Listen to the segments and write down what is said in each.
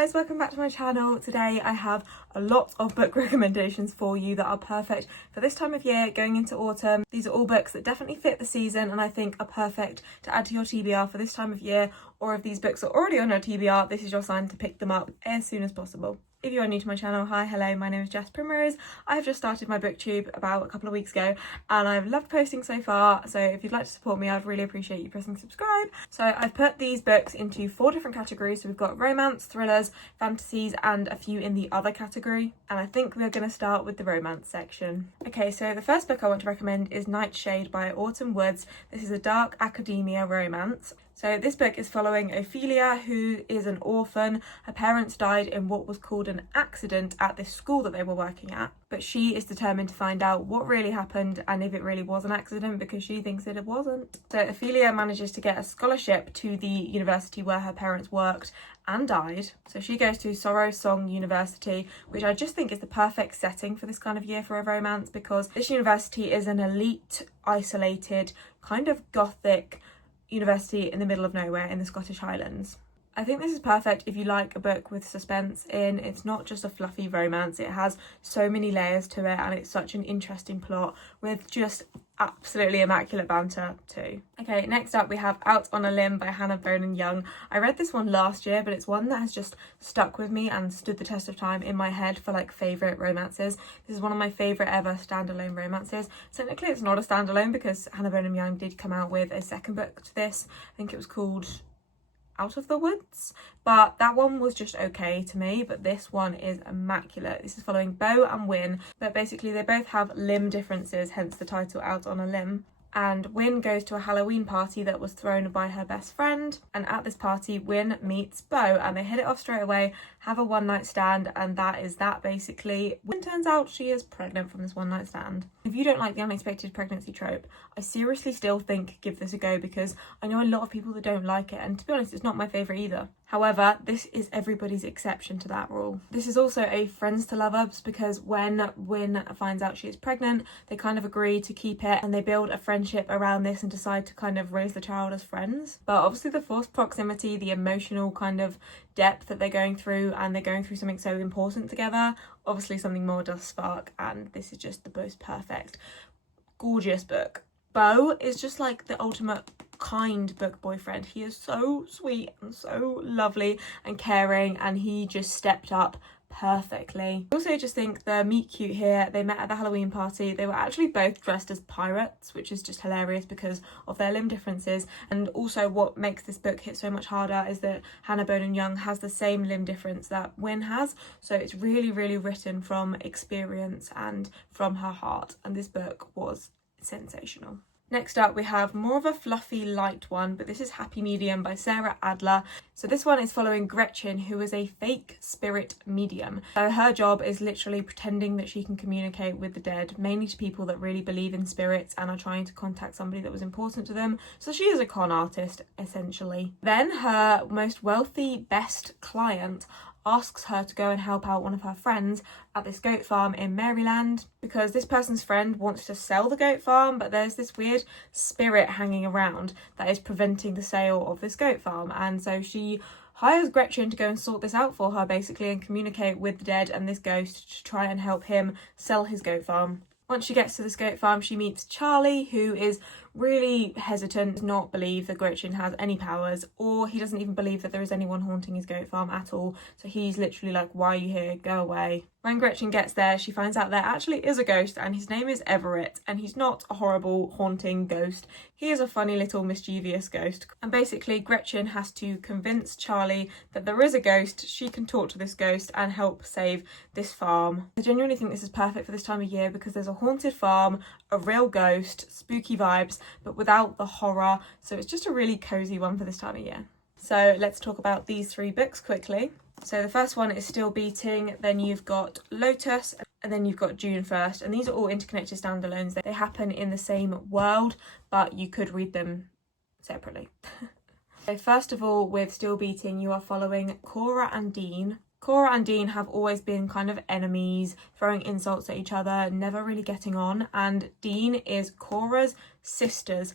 guys, welcome back to my channel. Today I have a lot of book recommendations for you that are perfect for this time of year going into autumn. These are all books that definitely fit the season and I think are perfect to add to your TBR for this time of year, or if these books are already on your TBR, this is your sign to pick them up as soon as possible. If you are new to my channel, hi, hello, my name is Jess Primrose. I've just started my booktube about a couple of weeks ago and I've loved posting so far, so if you'd like to support me I'd really appreciate you pressing subscribe. So I've put these books into 4 different categories. So we've got romance, thrillers, fantasies and a few in the other category, and I think we're going to start with the romance section. Okay, so the first book I want to recommend is Nightshade by Autumn Woods. This is a dark academia romance. So this book is following Ophelia, who is an orphan. Her parents died in what was called an accident at this school that they were working at, but she is determined to find out what really happened and if it really was an accident, because she thinks that it wasn't. So Ophelia manages to get a scholarship to the university where her parents worked and died. So she goes to Sorrow Song University, which I just think is the perfect setting for this kind of year for a romance, because this university is an elite, isolated, kind of gothic university in the middle of nowhere in the Scottish Highlands. I think this is perfect if you like a book with suspense in. It's not just a fluffy romance, it has so many layers to it and it's such an interesting plot with just absolutely immaculate banter too. Okay, next up we have Out on a Limb by Hannah Bonin Young. I read this one last year, but it's one that has just stuck with me and stood the test of time in my head for like favourite romances. This is one of my favourite ever standalone romances. Technically it's not a standalone because Hannah Bonin Young did come out with a second book to this. I think it was called Out of the Woods, but that one was just okay to me, but this one is immaculate. This is following Beau and Wyn, but basically they both have limb differences, hence the title Out on a Limb. And Wyn goes to a Halloween party that was thrown by her best friend, and at this party Wyn meets Beau and they hit it off straight away, have a one night stand, and that is that basically. Wyn turns out she is pregnant from this one night stand. If you don't like the unexpected pregnancy trope, I seriously still think give this a go, because I know a lot of people that don't like it, and to be honest it's not my favourite either. However, this is everybody's exception to that rule. This is also a friends to lovers, because when Wyn finds out she is pregnant, they kind of agree to keep it and they build a friendship around this and decide to kind of raise the child as friends. But obviously the forced proximity, the emotional kind of depth that they're going through, and they're going through something so important together, obviously something more does spark, and this is just the most perfect, gorgeous book. Beau is just like the ultimate kind book boyfriend. He is so sweet and so lovely and caring, and he just stepped up perfectly. I also just think the meet cute here. They met at the Halloween party. They were actually both dressed as pirates, which is just hilarious because of their limb differences. And also what makes this book hit so much harder is that Hannah Bonin Young has the same limb difference that Wyn has, so it's really written from experience and from her heart, and this book was sensational. Next up we have more of a fluffy light one, but this is Happy Medium by Sarah Adler. So this one is following Gretchen, who is a fake spirit medium. So her job is literally pretending that she can communicate with the dead, mainly to people that really believe in spirits and are trying to contact somebody that was important to them. So she is a con artist essentially. Then her most wealthy best client asks her to go and help out one of her friends at this goat farm in Maryland, because this person's friend wants to sell the goat farm, but there's this weird spirit hanging around that is preventing the sale of this goat farm, and so she hires Gretchen to go and sort this out for her basically and communicate with the dead and this ghost to try and help him sell his goat farm. Once she gets to this goat farm, she meets Charlie, who is really hesitant, does not believe that Gretchen has any powers, or he doesn't even believe that there is anyone haunting his goat farm at all. So he's literally like, why are you here? Go away. When Gretchen gets there, she finds out there actually is a ghost, and his name is Everett, and he's not a horrible haunting ghost. He is a funny little mischievous ghost. And basically Gretchen has to convince Charlie that there is a ghost, she can talk to this ghost and help save this farm. I genuinely think this is perfect for this time of year because there's a haunted farm, a real ghost, spooky vibes, but without the horror. So it's just a really cozy one for this time of year. So let's talk about these 3 books quickly. So the first one is Still Beating, then you've got Lotus, and then you've got June 1st. And these are all interconnected standalones. They happen in the same world, but you could read them separately. So first of all, with Still Beating, you are following Cora and Dean. Cora and Dean have always been kind of enemies, throwing insults at each other, never really getting on. And Dean is Cora's sister's,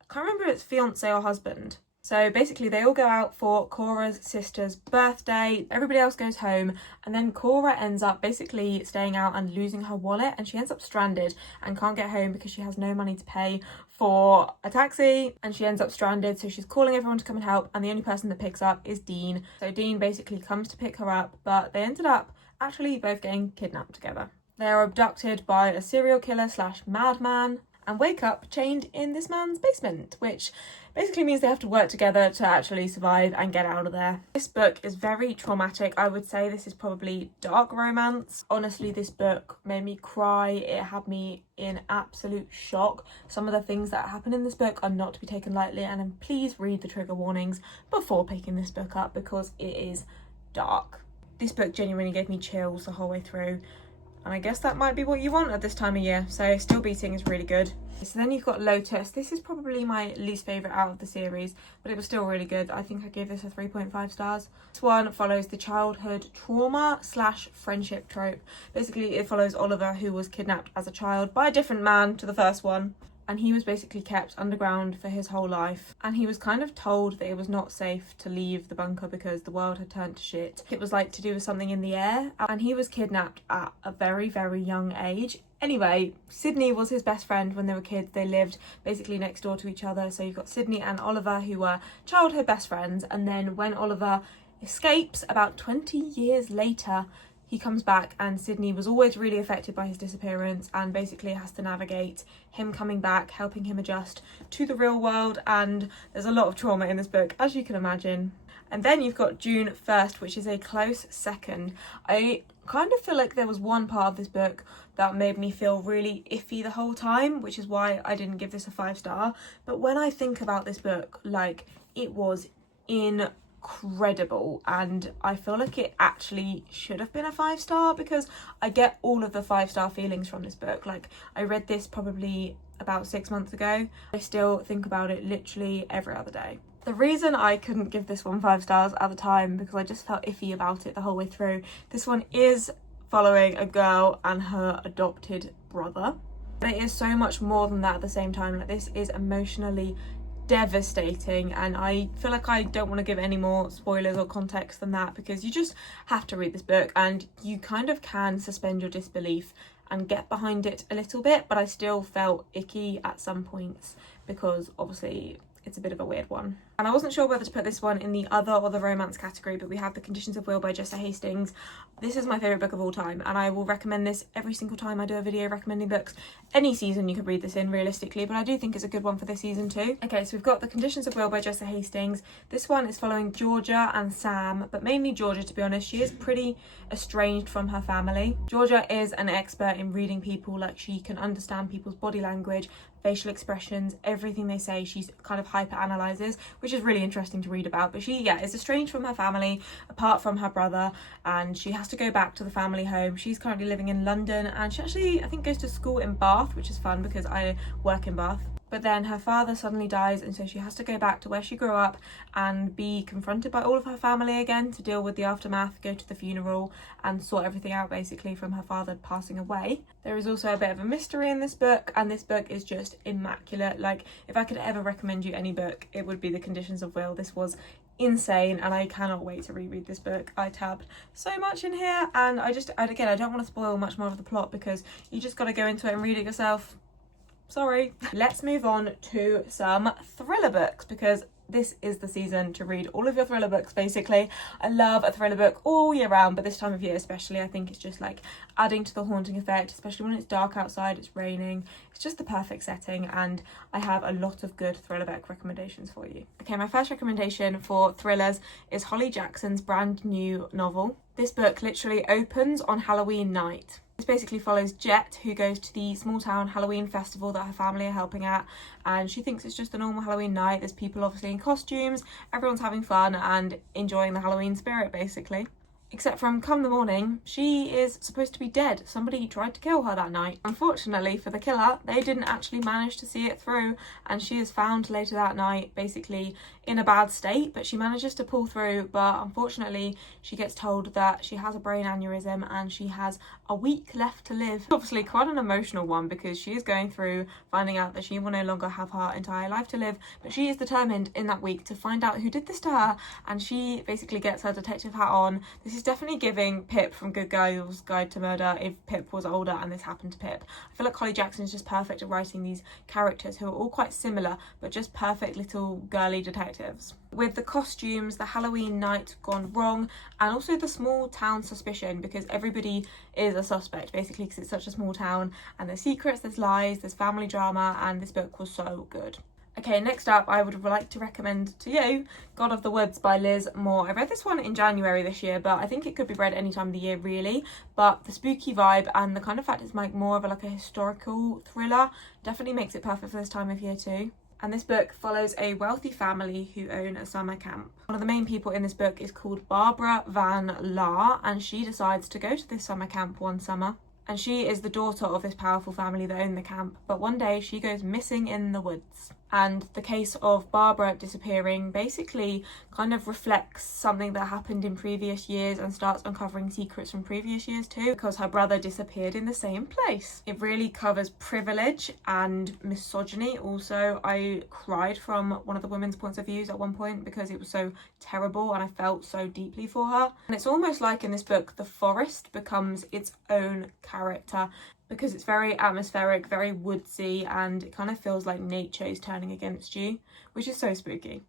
I can't remember if it's fiance or husband. So basically they all go out for Cora's sister's birthday, everybody else goes home, and then Cora ends up basically staying out and losing her wallet, and she ends up stranded and can't get home because she has no money to pay for a taxi, and she ends up stranded. So she's calling everyone to come and help, and the only person that picks up is Dean. So Dean basically comes to pick her up, but they ended up actually both getting kidnapped together. They are abducted by a serial killer / madman and wake up chained in this man's basement, which basically means they have to work together to actually survive and get out of there. This book is very traumatic. I would say this is probably dark romance. Honestly, this book made me cry. It had me in absolute shock. Some of the things that happen in this book are not to be taken lightly, and then please read the trigger warnings before picking this book up because it is dark. This book genuinely gave me chills the whole way through. And I guess that might be what you want at this time of year. So Still Beating is really good. So then you've got Lotus. This is probably my least favourite out of the series, but it was still really good. I think I gave this a 3.5 stars. This one follows the childhood trauma / friendship trope. Basically, it follows Oliver, who was kidnapped as a child by a different man to the first one. And he was basically kept underground for his whole life. And he was kind of told that it was not safe to leave the bunker because the world had turned to shit. It was like to do with something in the air. And he was kidnapped at a very, very young age. Anyway, Sydney was his best friend when they were kids. They lived basically next door to each other. So you've got Sydney and Oliver, who were childhood best friends. And then when Oliver escapes about 20 years later, he comes back, and Sydney was always really affected by his disappearance and basically has to navigate him coming back, helping him adjust to the real world. And there's a lot of trauma in this book, as you can imagine. And then you've got June 1st, which is a close second. I kind of feel like there was one part of this book that made me feel really iffy the whole time, which is why I didn't give this a 5-star. But when I think about this book, like, it was incredible, and I feel like it actually should have been a 5-star because I get all of the 5-star feelings from this book. Like, I read this probably about 6 months ago. I still think about it literally every other day. The reason I couldn't give this one 5 stars at the time because I just felt iffy about it the whole way through. This one is following a girl and her adopted brother, but it is so much more than that at the same time. Like, this is emotionally devastating, and I feel like I don't want to give any more spoilers or context than that because you just have to read this book, and you kind of can suspend your disbelief and get behind it a little bit, but I still felt icky at some points because obviously it's a bit of a weird one. And I wasn't sure whether to put this one in the other or the romance category, but we have The Conditions of Will by Jessa Hastings. This is my favourite book of all time, and I will recommend this every single time I do a video recommending books. Any season you could read this in, realistically, but I do think it's a good one for this season too. Okay, so we've got The Conditions of Will by Jessa Hastings. This one is following Georgia and Sam, but mainly Georgia, to be honest. She is pretty estranged from her family. Georgia is an expert in reading people. Like, she can understand people's body language, facial expressions, everything they say. She's kind of hyper analyzes, which is really interesting to read about. But she is estranged from her family, apart from her brother, and she has to go back to the family home. She's currently living in London, and she actually, I think, goes to school in Bath, which is fun because I work in Bath. But then her father suddenly dies, and so she has to go back to where she grew up and be confronted by all of her family again to deal with the aftermath, go to the funeral and sort everything out basically from her father passing away. There is also a bit of a mystery in this book, and this book is just immaculate. Like, if I could ever recommend you any book, it would be The Conditions of Will. This was insane, and I cannot wait to reread this book. I tabbed so much in here, and I don't want to spoil much more of the plot because you just got to go into it and read it yourself. Sorry. Let's move on to some thriller books because this is the season to read all of your thriller books, basically. I love a thriller book all year round, but this time of year especially, I think it's just like adding to the haunting effect, especially when it's dark outside, it's raining. It's just the perfect setting, and I have a lot of good thriller book recommendations for you. Okay, my first recommendation for thrillers is Holly Jackson's brand new novel. This book literally opens on Halloween night. This basically follows Jet, who goes to the small town Halloween festival that her family are helping at, and she thinks it's just a normal Halloween night. There's people obviously in costumes, everyone's having fun and enjoying the Halloween spirit basically. Except from come the morning, she is supposed to be dead. Somebody tried to kill her that night. Unfortunately for the killer, they didn't actually manage to see it through, and she is found later that night basically in a bad state, but she manages to pull through. But unfortunately, she gets told that she has a brain aneurysm and she has a week left to live. Obviously quite an emotional one, because she is going through finding out that she will no longer have her entire life to live, but she is determined in that week to find out who did this to her, and she basically gets her detective hat on. This is definitely giving Pip from Good Girl's Guide to Murder if Pip was older and this happened to Pip. I feel like Holly Jackson is just perfect at writing these characters who are all quite similar but just perfect little girly detectives. With the costumes, the Halloween night gone wrong, and also the small town suspicion, because everybody is a suspect basically because it's such a small town, and there's secrets, there's lies, there's family drama, and this book was so good. Okay, next up, I would like to recommend to you God of the Woods by Liz Moore. I read this one in January this year, but I think it could be read any time of the year really. But the spooky vibe and the kind of fact it's like more of a historical thriller definitely makes it perfect for this time of year too. And this book follows a wealthy family who own a summer camp. One of the main people in this book is called Barbara Van Laar, and she decides to go to this summer camp one summer. And she is the daughter of this powerful family that own the camp, but one day she goes missing in the woods. And the case of Barbara disappearing basically kind of reflects something that happened in previous years and starts uncovering secrets from previous years too, because her brother disappeared in the same place. It really covers privilege and misogyny. Also, I cried from one of the women's points of views at one point because it was so terrible and I felt so deeply for her. And it's almost like in this book, the forest becomes its own character, because it's very atmospheric, very woodsy, and it kind of feels like nature is turning against you, which is so spooky.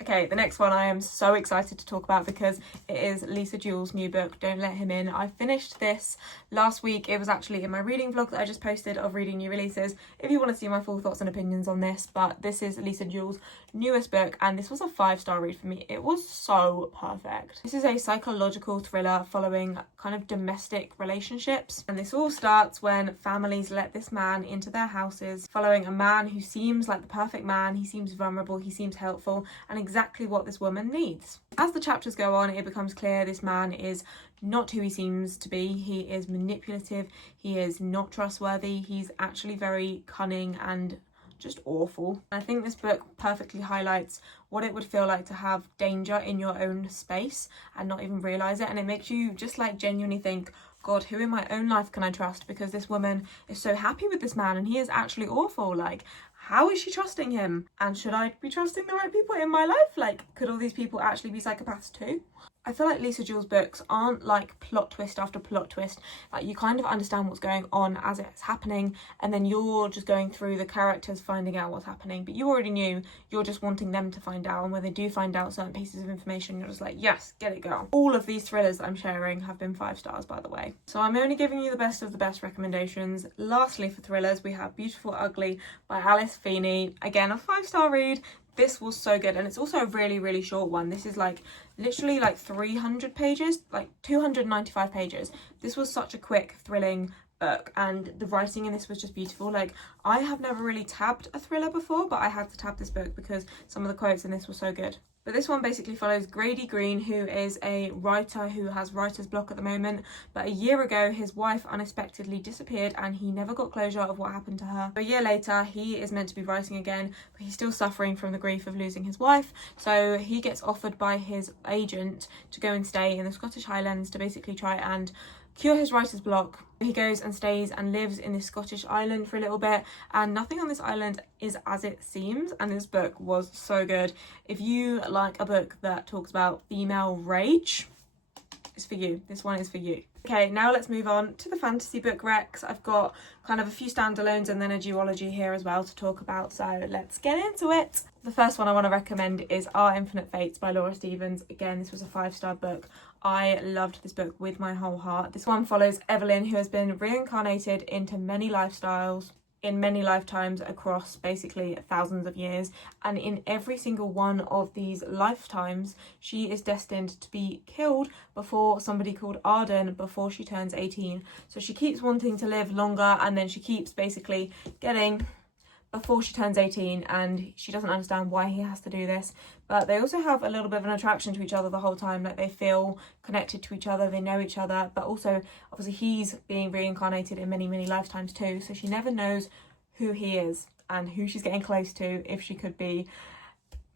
Okay, the next one I am so excited to talk about because it is Lisa Jewell's new book, Don't Let Him In. I finished this last week. It was actually in my reading vlog that I just posted of reading new releases, if you want to see my full thoughts and opinions on this. But this is Lisa Jewell's newest book, and this was a 5-star read for me. It was so perfect. This is a psychological thriller following kind of domestic relationships, and this all starts when families let this man into their houses, following a man who seems like the perfect man. He seems vulnerable, he seems helpful, and exactly what this woman needs. As the chapters go on, it becomes clear this man is not who he seems to be. He is manipulative, he is not trustworthy, he's actually very cunning and just awful. I think this book perfectly highlights what it would feel like to have danger in your own space and not even realise it, and it makes you just like genuinely think, God, who in my own life can I trust? Because this woman is so happy with this man and he is actually awful. Like, how is she trusting him? And should I be trusting the right people in my life? Like, could all these people actually be psychopaths too? I feel like Lisa Jewell's books aren't like plot twist after plot twist. Like, you kind of understand what's going on as it's happening, and then you're just going through the characters finding out what's happening, but you already knew. You're just wanting them to find out, and when they do find out certain pieces of information, you're just like, yes, get it, girl. All of these thrillers that I'm sharing have been 5 stars, by the way. So I'm only giving you the best of the best recommendations. Lastly, for thrillers, we have Beautiful Ugly by Alice Feeney. Again, a 5-star read. This was so good, and it's also a really, really short one. This is like literally like 300 pages, like 295 pages. This was such a quick, thrilling book, and the writing in this was just beautiful. Like, I have never really tabbed a thriller before, but I had to tab this book because some of the quotes in this were so good. But this one basically follows Grady Green, who is a writer who has writer's block at the moment. But a year ago, his wife unexpectedly disappeared and he never got closure of what happened to her. A year later, he is meant to be writing again, but he's still suffering from the grief of losing his wife. So he gets offered by his agent to go and stay in the Scottish Highlands to basically try and cure his writer's block. He goes and stays and lives in this Scottish island for a little bit, and nothing on this island is as it seems, and this book was so good. If you like a book that talks about female rage, it's for you. This one is for you. Okay, now let's move on to the fantasy book recs. I've got kind of a few standalones and then a duology here as well to talk about, so let's get into it. The first one I want to recommend is Our Infinite Fates by Laura Stevens. Again, this was a 5-star book. I loved this book with my whole heart. This one follows Evelyn, who has been reincarnated into many lifestyles in many lifetimes across basically thousands of years, and in every single one of these lifetimes she is destined to be killed before somebody called Arden before she turns 18. So she keeps wanting to live longer, and then she keeps basically getting before she turns 18, and she doesn't understand why he has to do this. But they also have a little bit of an attraction to each other the whole time. Like, they feel connected to each other, they know each other, but also obviously he's being reincarnated in many lifetimes too, so she never knows who he is and who she's getting close to, if she could be,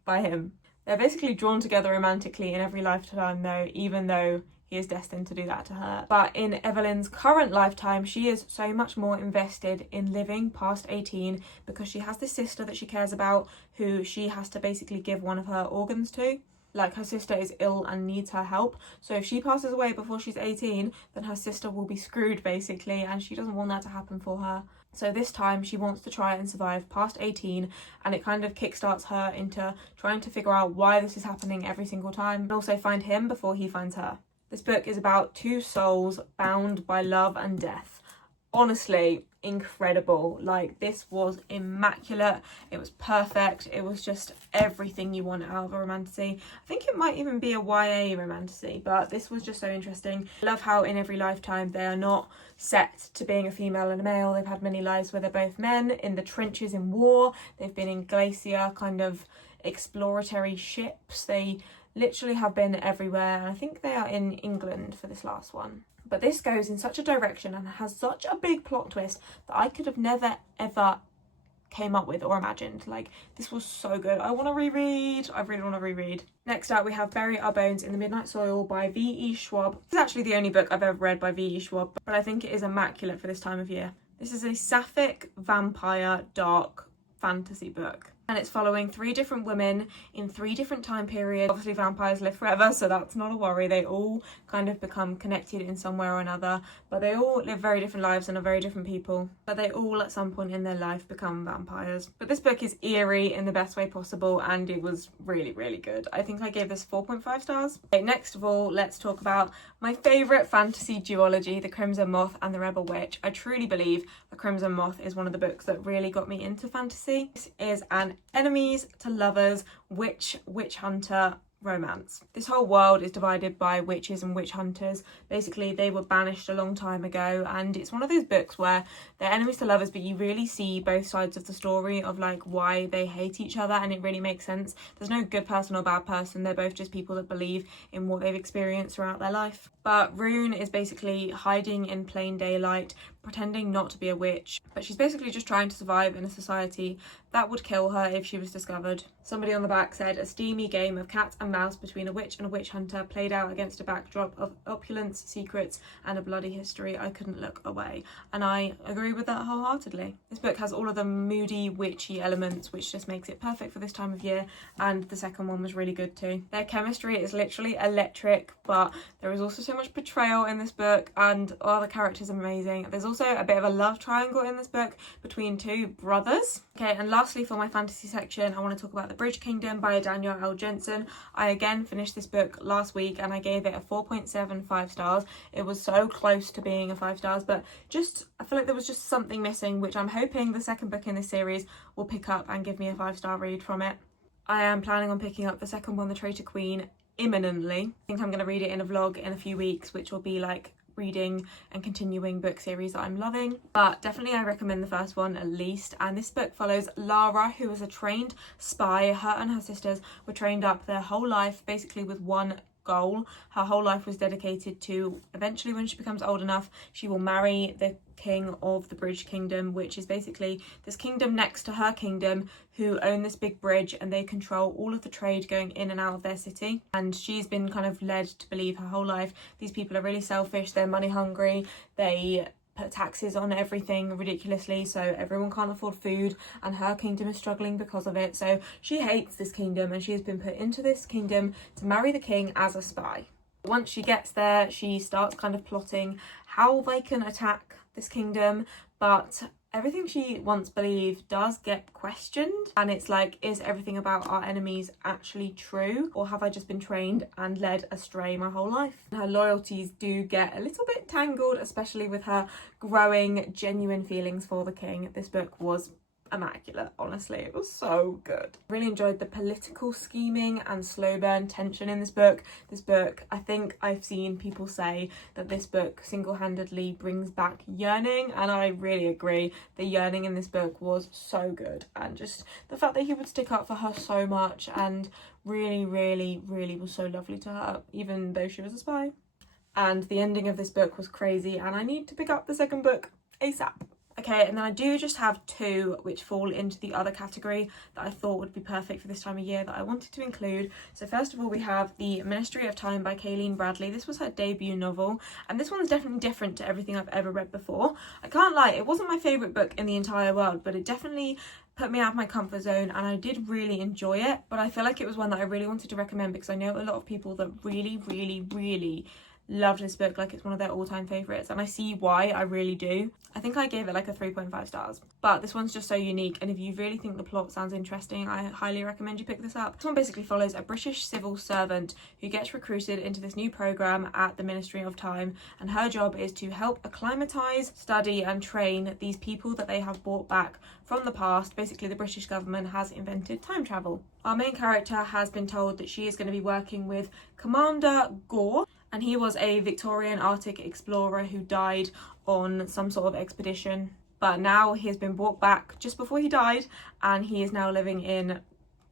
by him. They're basically drawn together romantically in every lifetime though, even though he is destined to do that to her. But in Evelyn's current lifetime, she is so much more invested in living past 18 because she has this sister that she cares about, who she has to basically give one of her organs to. Like, her sister is ill and needs her help, so if she passes away before she's 18, then her sister will be screwed basically, and she doesn't want that to happen for her. So this time she wants to try and survive past 18, and it kind of kickstarts her into trying to figure out why this is happening every single time, and also find him before he finds her. This book is about two souls bound by love and death. Honestly, incredible. Like, this was immaculate. It was perfect. It was just everything you want out of a romantasy. I think it might even be a YA romantasy, but this was just so interesting. I love how in every lifetime they are not set to being a female and a male. They've had many lives where they're both men, in the trenches in war. They've been in glacier kind of exploratory ships. They literally have been everywhere, and I think they are in England for this last one. But this goes in such a direction and has such a big plot twist that I could have never ever came up with or imagined. Like, this was so good. I want to reread. I really want to reread. Next up, we have Bury Our Bones in the Midnight Soil by V.E. Schwab. This is actually the only book I've ever read by V.E. Schwab, but I think it is immaculate for this time of year. This is a sapphic vampire dark fantasy book, and it's following 3 different women in 3 different time periods. Obviously vampires live forever, so that's not a worry. They all kind of become connected in some way or another, but they all live very different lives and are very different people, but they all at some point in their life become vampires. But this book is eerie in the best way possible, and it was really good. I think I gave this 4.5 stars. Okay, next of all, let's talk about my favourite fantasy duology, The Crimson Moth and The Rebel Witch. I truly believe The Crimson Moth is one of the books that really got me into fantasy. This is an enemies to lovers witch hunter romance. This whole world is divided by witches and witch hunters. Basically, they were banished a long time ago, and it's one of those books where they're enemies to lovers, but you really see both sides of the story of like why they hate each other, and it really makes sense. There's no good person or bad person. They're both just people that believe in what they've experienced throughout their life. But Rune is basically hiding in plain daylight, pretending not to be a witch, but she's basically just trying to survive in a society that would kill her if she was discovered. Somebody on the back said, a steamy game of cat and mouse between a witch and a witch hunter played out against a backdrop of opulence, secrets and a bloody history. I couldn't look away. And I agree with that wholeheartedly. This book has all of the moody, witchy elements, which just makes it perfect for this time of year, and the second one was really good too. Their chemistry is literally electric, but there is also so much betrayal in this book, and all the characters are amazing. There's also a bit of a love triangle in this book between 2 brothers. Okay, and lastly for my fantasy section, I want to talk about The Bridge Kingdom by Daniel L. Jensen. I again finished this book last week and I gave it a 4.75 stars. It was so close to being a 5 stars, but I feel like there was just something missing, which I'm hoping the second book in this series will pick up and give me a 5-star read from it. I am planning on picking up the second one, The Traitor Queen, imminently. I think I'm going to read it in a vlog in a few weeks, which will be like reading and continuing book series that I'm loving, but definitely I recommend the first one at least. And this book follows Lara, who is a trained spy. Her and her sisters were trained up their whole life basically with one goal. Her whole life was dedicated to eventually, when she becomes old enough, she will marry the king of the Bridge Kingdom, which is basically this kingdom next to her kingdom, who own this big bridge and they control all of the trade going in and out of their city. And she's been kind of led to believe her whole life these people are really selfish, they're money hungry, they put taxes on everything ridiculously, so everyone can't afford food, and her kingdom is struggling because of it. So she hates this kingdom, and she has been put into this kingdom to marry the king as a spy. Once she gets there, she starts kind of plotting how they can attack this kingdom, but everything she once believed does get questioned, and it's like, is everything about our enemies actually true, or have I just been trained and led astray my whole life? Her loyalties do get a little bit tangled, especially with her growing genuine feelings for the king. This book was immaculate, honestly. It was so good. Really enjoyed the political scheming and slow burn tension in this book. This book, I think I've seen people say that this book single-handedly brings back yearning, and I really agree. The yearning in this book was so good, and just the fact that he would stick up for her so much and really, really, really was so lovely to her, even though she was a spy. And the ending of this book was crazy, and I need to pick up the second book ASAP. Okay, and then I do just have two which fall into the other category that I thought would be perfect for this time of year that I wanted to include. So first of all, we have The Ministry of Time by Kayleen Bradley. This was her debut novel, and this one's definitely different to everything I've ever read before. I can't lie, it wasn't my favourite book in the entire world, but it definitely put me out of my comfort zone, and I did really enjoy it. But I feel like it was one that I really wanted to recommend because I know a lot of people that really, really, really loved this book, like it's one of their all-time favourites, and I see why. I really do. I think I gave it like a 3.5 stars, but this one's just so unique, and if you really think the plot sounds interesting, I highly recommend you pick this up. This one basically follows a British civil servant who gets recruited into this new programme at the Ministry of Time, and her job is to help acclimatise, study and train these people that they have brought back from the past. Basically, the British government has invented time travel. Our main character has been told that she is going to be working with Commander Gore, and he was a Victorian Arctic explorer who died on some sort of expedition. But now he has been brought back just before he died, and he is now living in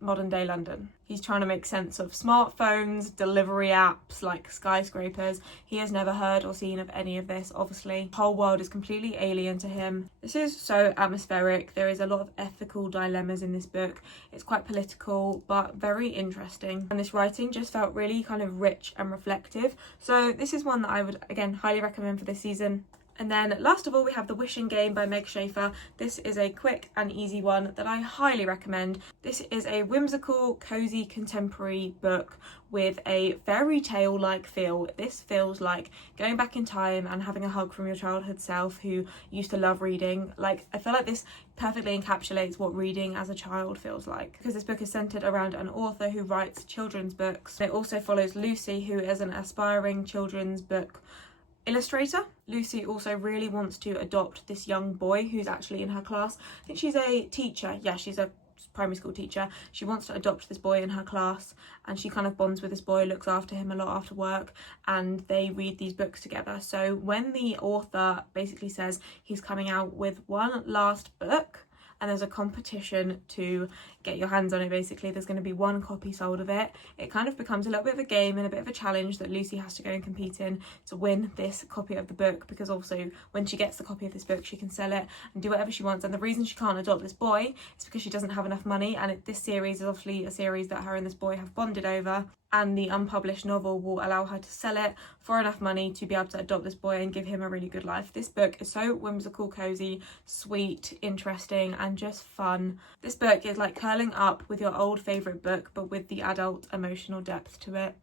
modern day London. He's trying to make sense of smartphones, delivery apps like skyscrapers. He has never heard or seen of any of this, obviously. The whole world is completely alien to him. This is so atmospheric. There is a lot of ethical dilemmas in this book. It's quite political, but very interesting. And this writing just felt really kind of rich and reflective. So this is one that I would, again, highly recommend for this season. And then last of all, we have The Wishing Game by Meg Schaefer. This is a quick and easy one that I highly recommend. This is a whimsical, cozy, contemporary book with a fairy tale-like feel. This feels like going back in time and having a hug from your childhood self who used to love reading. Like, I feel like this perfectly encapsulates what reading as a child feels like, because this book is centered around an author who writes children's books. It also follows Lucy, who is an aspiring children's book illustrator. Lucy also really wants to adopt this young boy who's actually in her class. I think she's a teacher. Yeah, she's a primary school teacher. She wants to adopt this boy in her class, and she kind of bonds with this boy, looks after him a lot after work, and they read these books together. So when the author basically says he's coming out with one last book, and there's a competition to get your hands on it, basically there's going to be one copy sold of it, it kind of becomes a little bit of a game and a bit of a challenge that Lucy has to go and compete in to win this copy of the book, because also when she gets the copy of this book she can sell it and do whatever she wants. And the reason she can't adopt this boy is because she doesn't have enough money, and this series is obviously a series that her and this boy have bonded over, and the unpublished novel will allow her to sell it for enough money to be able to adopt this boy and give him a really good life. This book is so whimsical, cozy, sweet, interesting and just fun. This book is like curling up with your old favourite book but with the adult emotional depth to it.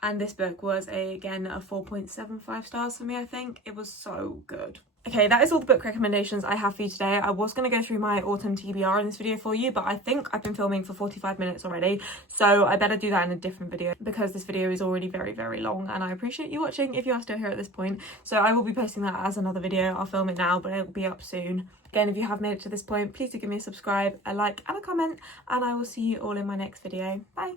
And this book was again a 4.75 stars for me. I think it was so good. Okay, that is all the book recommendations I have for you today. I was going to go through my autumn TBR in this video for you, but I think I've been filming for 45 minutes already, so I better do that in a different video because this video is already very, very long, and I appreciate you watching if you are still here at this point. So I will be posting that as another video. I'll film it now, but it will be up soon. Again, if you have made it to this point, please do give me a subscribe, a like and a comment, and I will see you all in my next video. Bye!